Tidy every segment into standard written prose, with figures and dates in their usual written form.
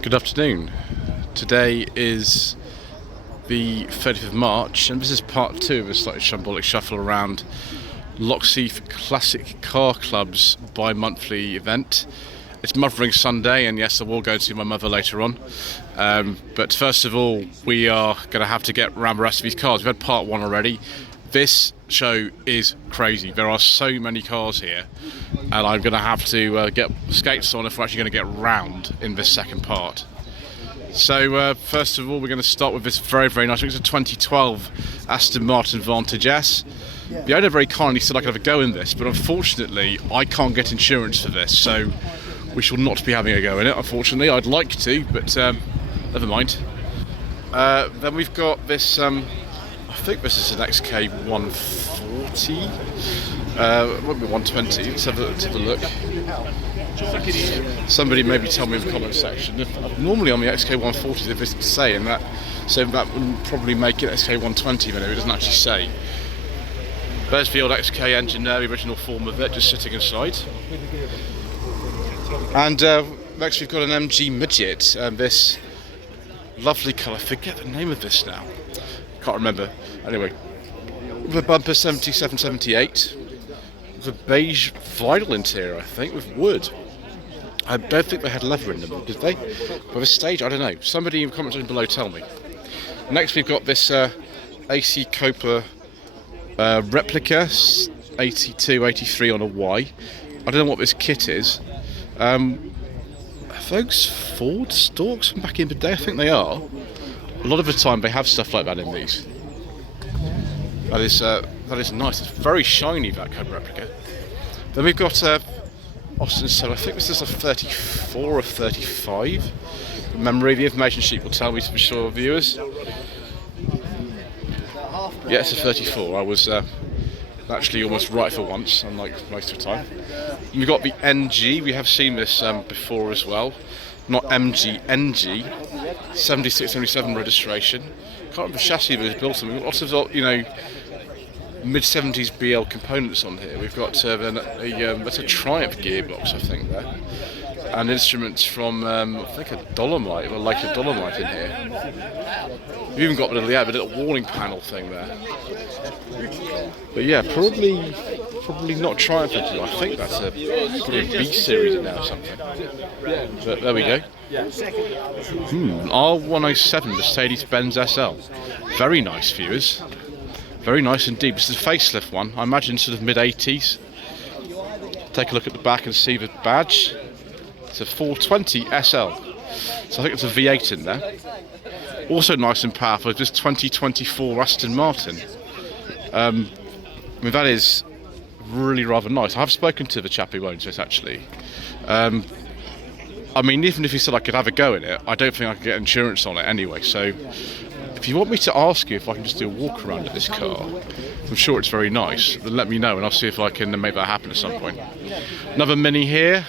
Good afternoon. Today is the 30th of March, and this is part 2 of a slightly shambolic shuffle around Heath Classic Car Club's bi-monthly event. It's Mothering Sunday, and yes, I will go and see my mother later on. But first of all, we are going to have to get around the rest of these cars. We've had part 1 already. This show is crazy. There are so many cars here, and I'm going to have to get skates on if we're actually going to get round in this second part. So first of all, we're going to start with this very, very nice. I think it's a 2012 Aston Martin Vantage S. The owner very kindly said I could have a go in this, but unfortunately I can't get insurance for this, so we shall not be having a go in it, unfortunately. I'd like to, but never mind. Then we've got this, I think this is an XK 140. It won't be 120. Let's have a look. Somebody maybe tell me in the comment section. Normally on the XK 140s, if it's saying that, so that wouldn't probably make it XK 120, but it doesn't actually say. There's the old XK engine there, the original form of it, just sitting inside. And next we've got an MG Midget, this lovely colour. I forget the name of this now. Can't remember. Anyway, the bumper 7778, the beige vinyl interior, I think, with wood. I don't think they had leather in them, did they? By this stage, I don't know. Somebody in the comments below tell me. Next we've got this AC Copa replica, 82, 83 on a Y. I don't know what this kit is. Are those Ford stalks from back in the day? I think they are. A lot of the time they have stuff like that in these. That is nice. It's very shiny, that Copa replica. Then we've got Austin Cell. I think this is a 34 or 35. From memory, the information sheet will tell me to be sure, viewers. Yeah, it's a 34. I was actually almost right for once, unlike most of the time. And we've got the NG. We have seen this before as well. Not MG, NG. 76, 77 registration. Can't remember the chassis that was built on. We've got lots of, mid-70s BL components on here. We've got that's a Triumph gearbox, I think, there. And instruments from, I think, a Dolomite, or like a Dolomite in here. We've even got a little warning panel thing there. But yeah, probably not Triumph engine. I think that's probably a B series in there or something. But there we go. R107 Mercedes-Benz SL. Very nice, viewers. Very nice indeed. This is a facelift one. I imagine sort of mid-80s. Take a look at the back and see the badge. It's a 420 SL. So I think it's a V8 in there. Also nice and powerful is this 2024 Aston Martin. I mean, that is really rather nice. I have spoken to the chap who owns this, actually. I mean, even if he said I could have a go in it, I don't think I could get insurance on it anyway. So if you want me to ask you if I can just do a walk around at this car, I'm sure it's very nice, then let me know and I'll see if I can make that happen at some point. Another Mini here.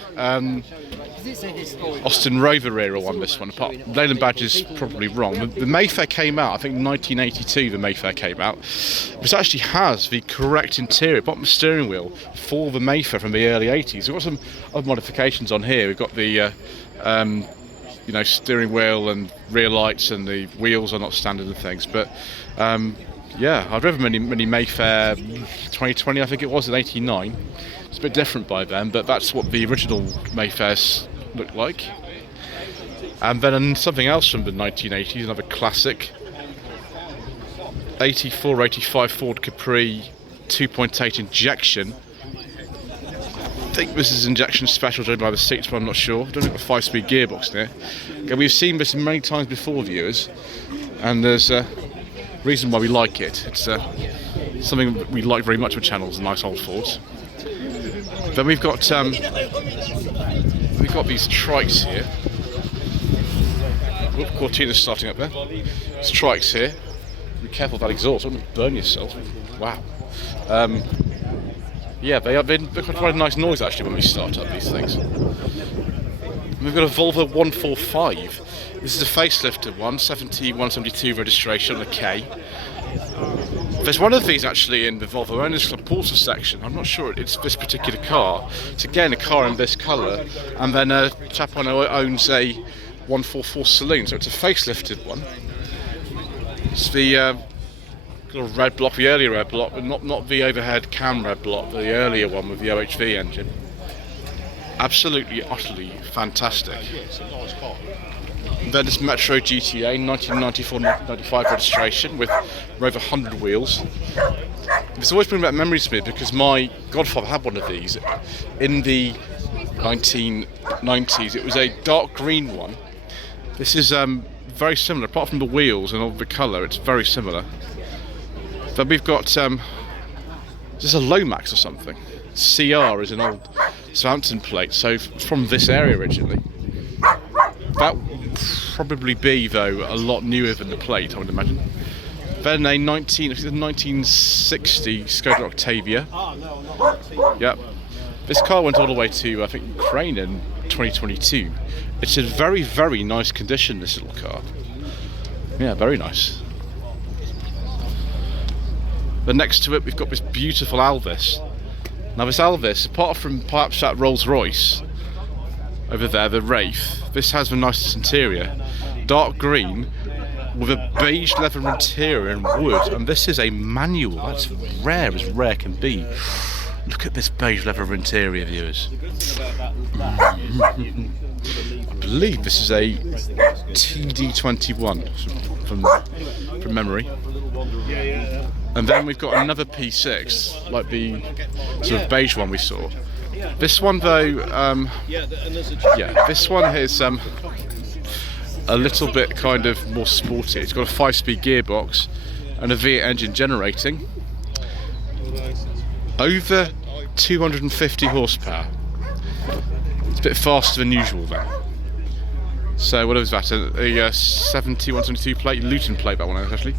Austin Rover era on this one. Leyland badge is probably wrong. The Mayfair came out, I think 1982 the Mayfair came out. This actually has the correct interior, bottom steering wheel for the Mayfair from the early 80s. We've got some other modifications on here. We've got the steering wheel and rear lights, and the wheels are not standard and things. But yeah, I've driven many Mayfair 2020, I think it was, in 89. It's a bit different by then, but that's what the original Mayfairs looked like. And then something else from the 1980s, another classic. 84, 85 Ford Capri 2.8 injection. I think this is injection special driven by the seats, but I'm not sure. I don't think a 5-speed gearbox there. Okay, we've seen this many times before, viewers, and there's a reason why we like it. It's something that we like very much with channels, nice old Fords. Then we've got these trikes here. Oop, Cortina's starting up there. There's trikes here. Be careful of that exhaust, don't burn yourself. Wow. Yeah, they've got quite a nice noise actually when we start up these things. And we've got a Volvo 145. This is a facelifted one, 172 registration on the K. There's one of these actually in the Volvo Owners Club Porter section. I'm not sure it's this particular car. It's again a car in this colour, and then a chap I know owns a 144 saloon, so it's a facelifted one. It's the little red block, the earlier red block, but not the overhead cam red block, but the earlier one with the OHV engine. Absolutely, utterly fantastic. Then this Metro GTA 1994-95 registration with over 100 wheels. It's always bring back memories to me because my godfather had one of these in the 1990s. It was a dark green one. This is very similar, apart from the wheels and all the colour, it's very similar. Then we've got, this is a Lomax or something. CR is an old Southampton plate, so from this area originally. That would probably be, though, a lot newer than the plate, I would imagine. Then a 1960 Skoda Octavia. Yep. This car went all the way to, I think, Ukraine in 2022. It's in very, very nice condition, this little car. Yeah, very nice. Then next to it, we've got this beautiful Alvis. Now this Alvis, apart from perhaps that Rolls Royce over there, the Wraith, this has the nicest interior. Dark green with a beige leather interior and wood, and this is a manual. That's rare as rare can be. Look at this beige leather interior, viewers. I believe this is a TD21 from memory. And then we've got another P6, like the sort of beige one we saw. This one, though, this one is a little bit kind of more sporty. It's got a 5-speed gearbox and a V8 engine generating over 250 horsepower. It's a bit faster than usual then. So what was that? A 7172 plate, Luton plate, that one actually.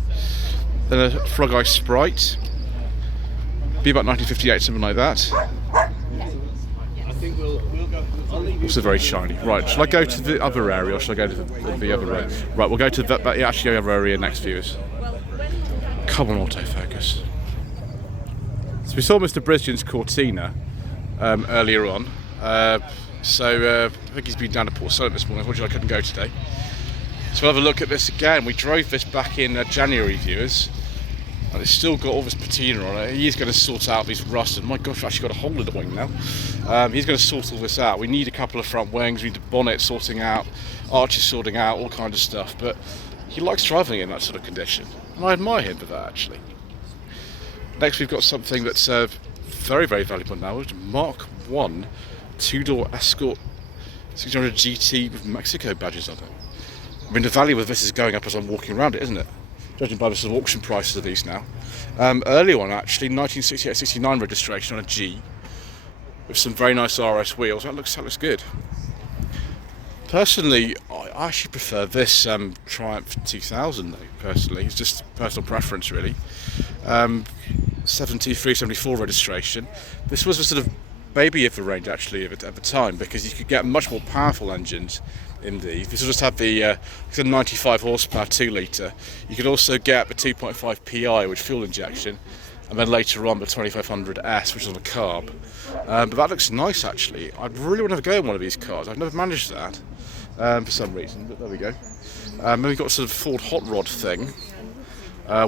Then a Frog Eye Sprite. Be about 1958, something like that. Also very shiny. Right, shall I go to the other area or shall I go to the other area? Right, we'll go to the other area next, viewers. Come on, autofocus. So we saw Mr. Brisgen's Cortina earlier on. So I think he's been down to Port Salut this morning. Unfortunately, I couldn't go today. So we'll have a look at this again. We drove this back in January, viewers. And it's still got all this patina on it. He's going to sort out these rust, and my gosh, I've actually got a hole in the wing now. He's going to sort all this out. We need a couple of front wings, we need the bonnet sorting out, arches sorting out, all kinds of stuff. But he likes driving in that sort of condition, and I admire him for that, actually. Next, we've got something that's very, very valuable now. It's Mark 1 two-door Escort 600 GT with Mexico badges on it. I mean, the value of this is going up as I'm walking around it, isn't it? Judging by the sort of auction prices of these now. Earlier one actually, 1968-69 registration on a G, with some very nice RS wheels. That looks good. Personally, I actually prefer this Triumph 2000 though. Personally, it's just personal preference really. 73-74 registration. This was a sort of baby of the range actually at the time, because you could get much more powerful engines in these. This will just have the 95 horsepower 2 litre. You could also get the 2.5 PI with fuel injection, and then later on the 2500S, which is on a carb. But that looks nice actually. I'd really want to go in one of these cars. I've never managed that for some reason, but there we go. Then we've got a sort of Ford hot rod thing,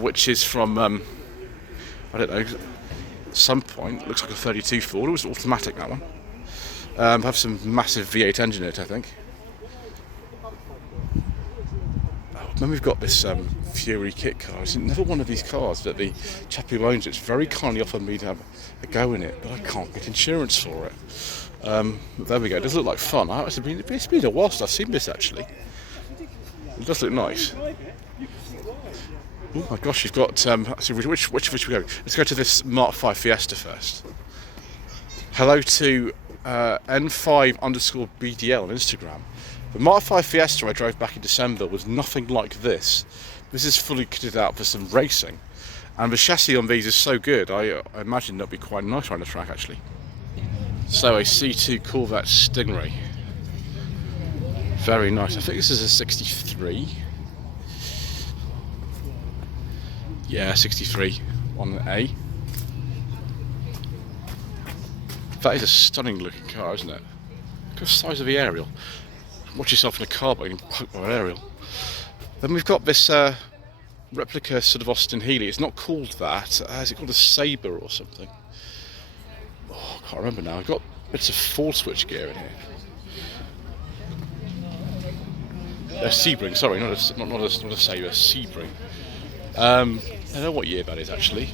which is from I don't know, some point. Looks like a 32 Ford. It was automatic, that one. Have some massive V8 engine in it, I think. Then we've got this Fury kit car. It's never one of these cars, but the chap who owns it's very kindly offered me to have a go in it, but I can't get insurance for it. There we go. It does look like fun. It's been a while since I've seen this actually. It does look nice. Oh my gosh, you've got which we go? Let's go to this Mark 5 Fiesta first. Hello to N5_BDL on Instagram. The Mark 5 Fiesta I drove back in December was nothing like this. This is fully kitted out for some racing, and the chassis on these is so good. I imagine that'll be quite nice on the track actually. So a C2 Corvette Stingray, very nice. I think this is a 63. Yeah, 63 on an A. That is a stunning looking car, isn't it? Look at the size of the aerial. watch yourself in a car by getting poked by an aerial. Then we've got this replica sort of Austin Healey. It's not called that. Is it called a Sabre or something? Oh, I can't remember now. I've got bits of full switch gear in here. Sebring, sorry, not a Sabre, Sebring. I don't know what year that is actually.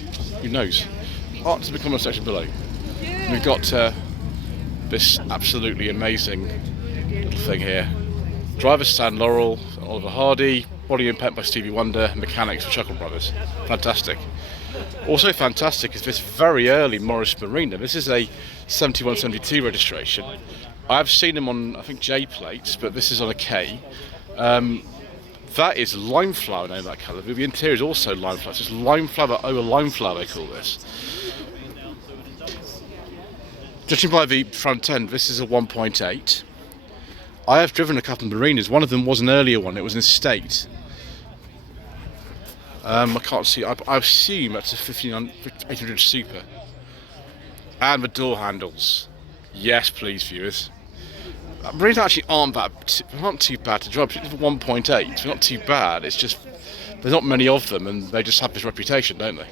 Who knows? Answer in the comment section below. And we've got this absolutely amazing little thing here. Driver Stan Laurel, Oliver Hardy, body and paint by Stevie Wonder, mechanics for Chuckle Brothers. Fantastic. Also fantastic is this very early Morris Marina. This is a 71-72 registration. I've seen them on, I think, J plates, but this is on a K. That is lime flower, I know that colour. The interior is also lime flower. So it's lime flower over lime flower, they call this. Judging by the front end, this is a 1.8. I have driven a couple of Marinas. One of them was an earlier one. It was in State. I can't see. I assume that's a 800 Super. And the door handles. Yes, please, viewers. Marinas actually aren't too bad to drive. It's 1.8. It's not too bad. It's just there's not many of them, and they just have this reputation, don't they?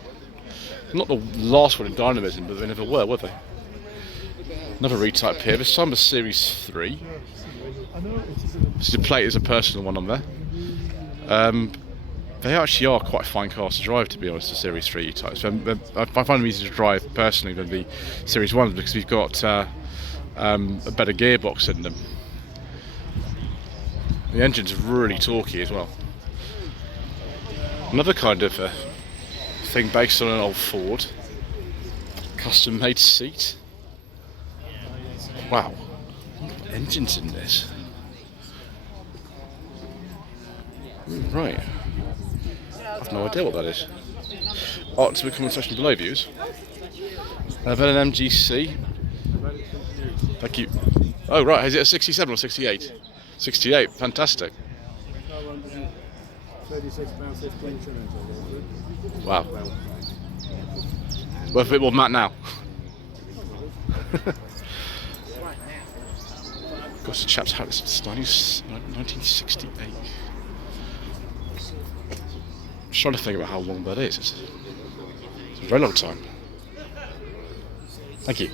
Not the last one in dynamism, but they never were they? Another retype here. This time a Series 3. This is a plate, is a personal one on there. They actually are quite fine cars to drive, to be honest, the Series 3 types. I find them easier to drive personally than the Series 1s because we've got a better gearbox in them. The engine's really torquey as well. Another kind of thing based on an old Ford. Custom made seat. Wow. What engine's in this? Right. I've no idea what that is. Answer in the comment section below, views. Then an MGC. Thank you. Oh right, is it a 67 or 68? 68, fantastic. Wow. Worth a bit more than that now. Gosh, the chap's had this 1968. I'm trying to think about how long that is. It's a very long time. Thank you.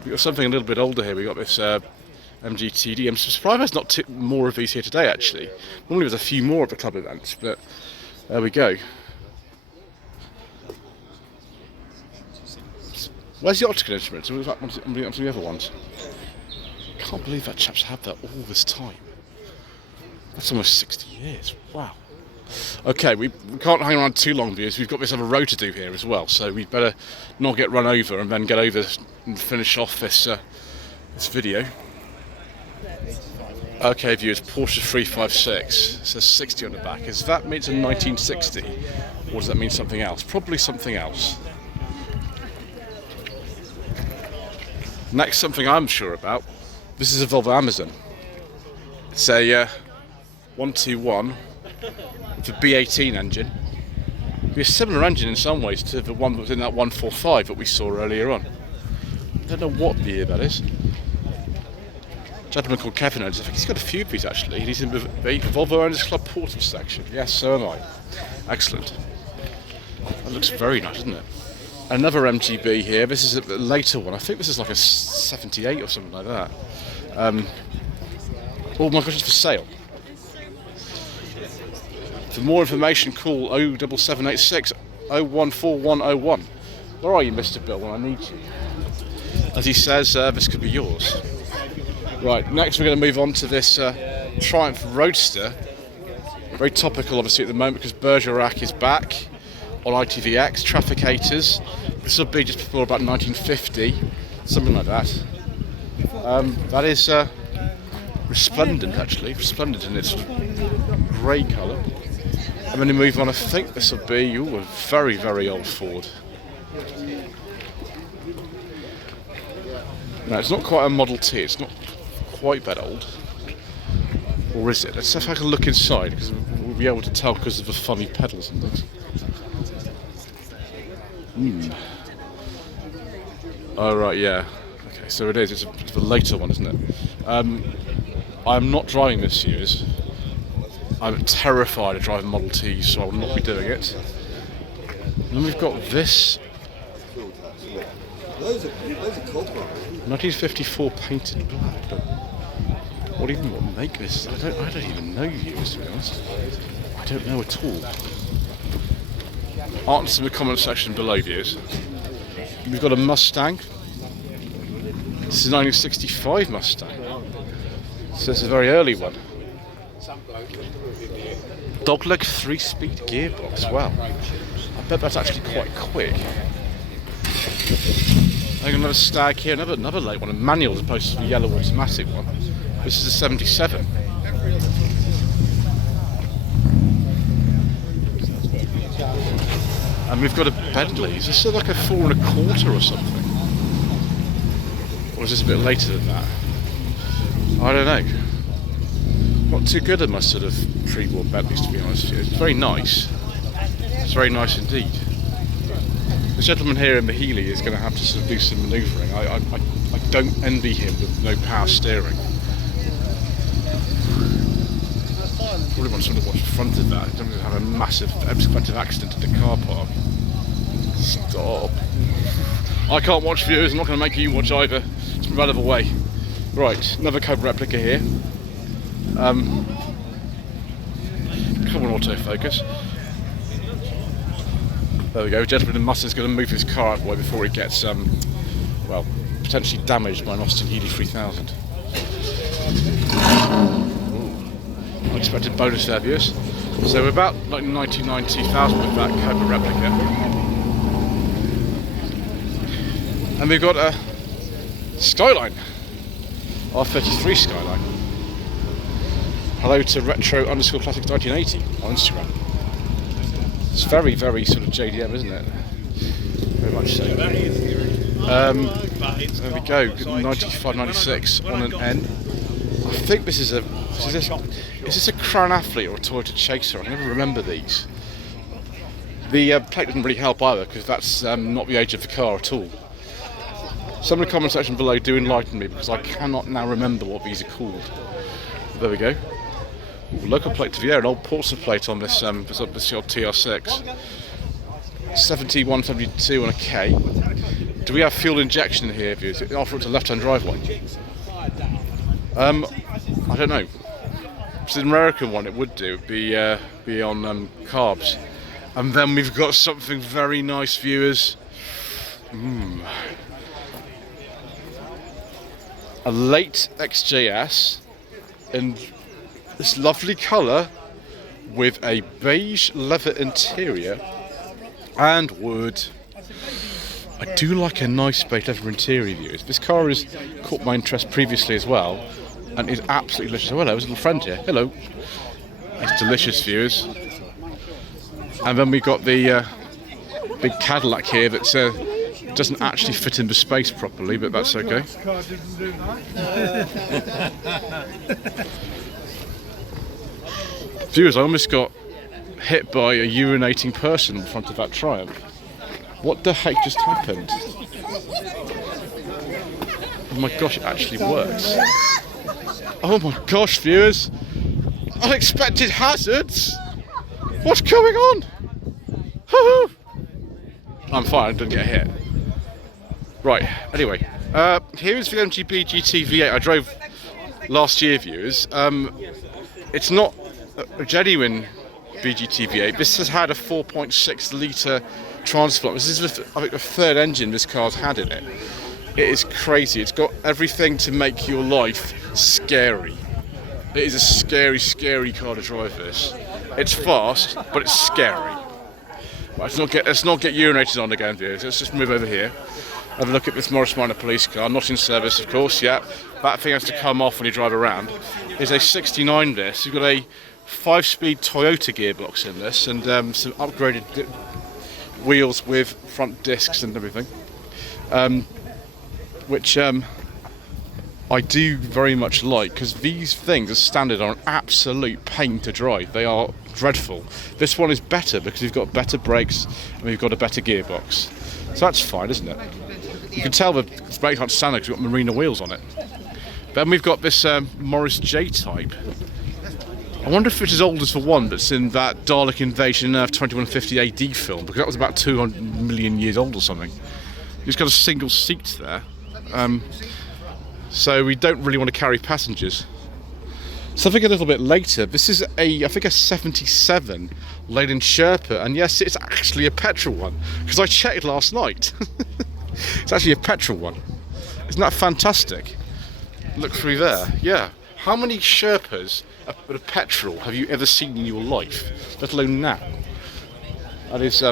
We've got something a little bit older here. We've got this MGTD. I'm surprised there's not more of these here today, actually. Normally there's a few more at the club events, but there we go. Where's the optical instrument? So on the other ones. I can't believe that chap's had that all this time. That's almost 60 years. Wow. Okay, we can't hang around too long, viewers. We've got this other row to do here as well, so we'd better not get run over and then get over and finish off this this video. Okay, viewers, Porsche 356. It says 60 on the back. Does that mean it's a 1960, or does that mean something else? Probably something else. Next, something I'm sure about. This is a Volvo Amazon. It's a 121 with a B18 engine. It'd be a similar engine in some ways to the one that was in that 145 that we saw earlier on. I don't know what year that is. A gentleman called Kevin owns. I think he's got a few of these actually. He's in the Volvo Owners Club Portal section. Yes, so am I. Excellent. That looks very nice, doesn't it? Another MGB here. This is a later one. I think this is like a 78 or something like that. Oh my gosh, it's for sale. For more information, call 07786 014101. Where are you, Mr. Bill, when I need you? As he says, this could be yours. Right, next we're going to move on to this Triumph Roadster. Very topical, obviously, at the moment because Bergerac is back on ITVX, Traffic Haters. This will be just before about 1950, something like that. That is resplendent, actually, resplendent in its grey colour. And then we move on, I think this will be a very, very old Ford. No, it's not quite a Model T, it's not quite that old. Or is it? Let's see if I can look inside, because we'll be able to tell because of the funny pedals and things. Oh right, yeah. Okay, so it is. It's a later one, isn't it? I'm not driving this year's. I'm terrified of driving Model T, so I will not be doing it. And then we've got this 1954 painted black. But what make this? I don't even know viewers, to be honest. I don't know at all. Answer in the comment section below, viewers. We've got a Mustang. This is a 1965 Mustang. So it's a very early one. Dogleg 3-speed gearbox. Wow. I bet that's actually quite quick. I got another Stag here, another late one, a manual as opposed to the yellow automatic one. This is a 77. And we've got a Bentley. Is this like a 4 1/4 or something? Or is this a bit later than that? I don't know. Not too good at my sort of pre-war Bentleys, to be honest with you. It's very nice. It's very nice indeed. The gentleman here in the Healy is going to have to sort of do some manoeuvring. I don't envy him with no power steering. Probably want someone to watch the front of that. Don't have a massive expensive accident at the car park. Stop. I can't watch viewers, I'm not going to make you watch either. Just move out of the way. Right, another Cobra replica here. Come on, autofocus. There we go. Gentleman in Mustang's going to move his car out of the way before he gets, well, potentially damaged by an Austin Healy 3000. Unexpected bonus there, viewers. So we're about like 99, 2000 with that Cobra replica. And we've got a Skyline, R33 Skyline. Hello to retro_classics 1980 on Instagram. It's very, very sort of JDM, isn't it? Very much so. There we go, 95, 96 on an N. I think this is a... Is this a Crown Athlete or a Toyota Chaser? I never remember these. The plate doesn't really help either, because that's not the age of the car at all. Some in the comment section below do enlighten me, because I cannot now remember what these are called. There we go. Ooh, local plate to the air, an old Portsmouth plate on this old TR6. 7172 on a K. Do we have fuel injection in here? After it's a left-hand drive one. I don't know. If it's an American one, it would do. It'd be on carbs. And then we've got something very nice, viewers. A late XJS in this lovely colour with a beige leather interior and wood. I do like a nice beige leather interior, viewers. This car has caught my interest previously as well and is absolutely delicious. Oh, hello, there's a little friend here. Hello. It's delicious, viewers. And then we've got the big Cadillac here that doesn't actually fit in the space properly, but that's okay. Viewers, I almost got hit by a urinating person in front of that Triumph. What the heck just happened? Oh my gosh, it actually works. Oh my gosh, viewers! Unexpected hazards! What's going on? I'm fine, I didn't get hit. Right, anyway, here's the MGB GT V8 I drove last year, viewers. It's not a genuine VGT V8. This has had a 4.6 litre transfer. This is I think the third engine this car's had in it. It is crazy. It's got everything to make your life scary. It is a scary, scary car to drive this. It's fast, but it's scary. Right, let's not get urinated on again, viewers. Let's just move over here. Have a look at this Morris Minor police car. Not in service, of course, yeah. That thing has to come off when you drive around. It's a 69 this. You've got a 5-speed Toyota gearbox in this and some upgraded wheels with front discs and everything. Which I do very much like, because these things as standard are an absolute pain to drive. They are dreadful. This one is better because we've got better brakes and we've got a better gearbox. So that's fine, isn't it? You can tell the brakes aren't standard because we've got Marina wheels on it. Then we've got this Morris J type. I wonder if it's as old as the one that's in that Dalek Invasion Earth 2150 AD film, because that was about 200 million years old or something. It's got a single seat there, so we don't really want to carry passengers. Something a little bit later, this is I think a 77 Leyland Sherpa, and yes, it's actually a petrol one, because I checked last night. It's actually a petrol one. Isn't that fantastic? Look through there, yeah. How many Sherpas with a petrol have you ever seen in your life, let alone now? That is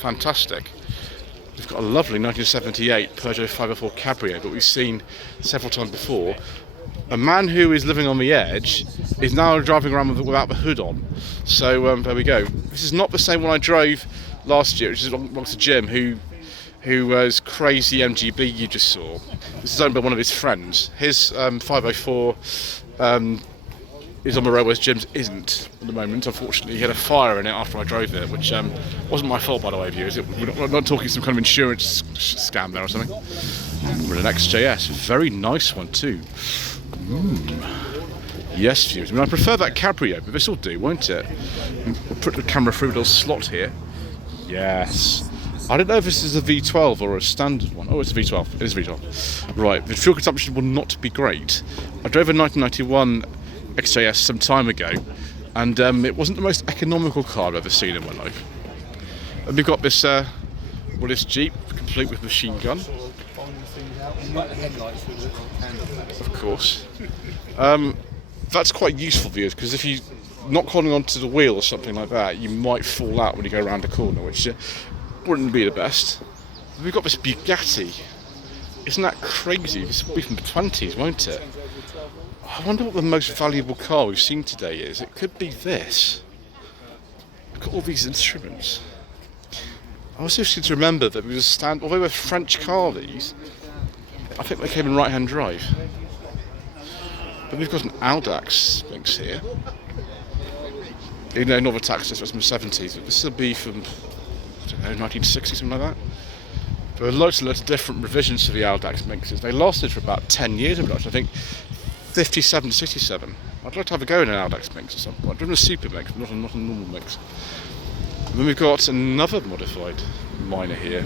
fantastic. We've got a lovely 1978 Peugeot 504 Cabrio that we've seen several times before. A man who is living on the edge is now driving around without the hood on. So there we go. This is not the same one I drove last year, which is belongs to Jim, who was crazy MGB you just saw. This is owned by one of his friends. His 504 is on the road, whereas Jim's isn't at the moment. Unfortunately, he had a fire in it after I drove it, which wasn't my fault, by the way, viewers. We're not talking some kind of insurance scam there or something. We're an XJS, very nice one too. Yes, viewers. I mean, I prefer that Cabrio, but this will do, won't it? We'll put the camera through a little slot here. Yes. I don't know if this is a V12 or a standard one. Oh, it's a V12. It is a V12. Right, the fuel consumption will not be great. I drove a 1991 XJS some time ago, and it wasn't the most economical car I've ever seen in my life. And we've got this, this Jeep, complete with machine gun. Of course. That's quite useful, viewers, because if you're not holding onto the wheel or something like that, you might fall out when you go around the corner, which wouldn't be the best. We've got this Bugatti. Isn't that crazy? This will be from the 20s, won't it? I wonder what the most valuable car we've seen today is. It could be this. Look at all these instruments. I also seem to remember that we was although they were French car, these, I think they came in right-hand drive. But we've got an Audax Sphinx here. You know, not the tax, this was from the 70s, but this will be from, I don't know, 1960, something like that. There were loads of different revisions to the Audax Sphinxes. They lasted for about 10 years, I think 57 to 67. I'd like to have a go in an Audax mix or something. I've done a super mix, but not a normal mix. And then we've got another modified Miner here.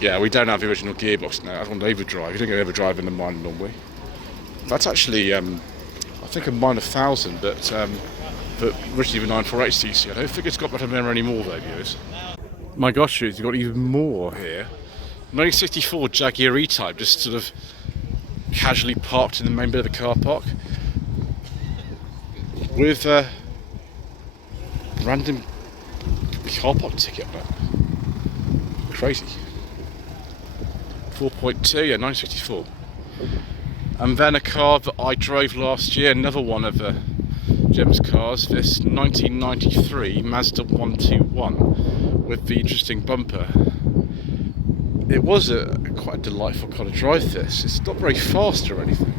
Yeah, we don't have the original gearbox now. That's on overdrive. You don't get overdrive in the Miner normally. That's actually, I think a Miner 1000, but originally the 948cc. I don't think it's got that memory anymore though, viewers. My gosh, you've got even more here. 1964 Jaguar E-Type, just sort of casually parked in the main bit of the car park with a random car park ticket on it. Crazy. 4.2, yeah, 1964. And then a car that I drove last year, another one of Jim's cars, this 1993 Mazda 121 with the interesting bumper. It was quite a delightful car to drive this. It's not very fast or anything,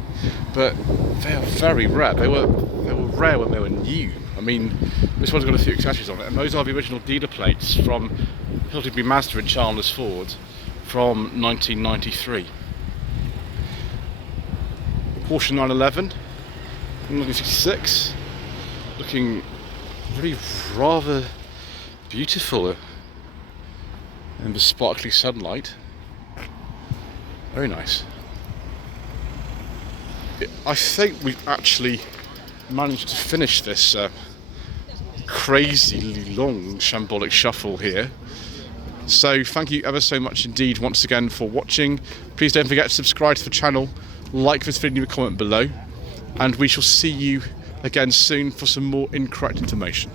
but they are very rare. They were rare when they were new. I mean, this one's got a few accessories on it, and those are the original dealer plates from Hilton B Mazda and Chandler's Ford from 1993. Porsche 911, 1966, looking really rather beautiful in the sparkly sunlight. Very nice. I think we've actually managed to finish this crazily long Shambolic shuffle here. So thank you ever so much indeed once again for watching. Please don't forget to subscribe to the channel, like this video, comment below, and we shall see you again soon for some more incorrect information.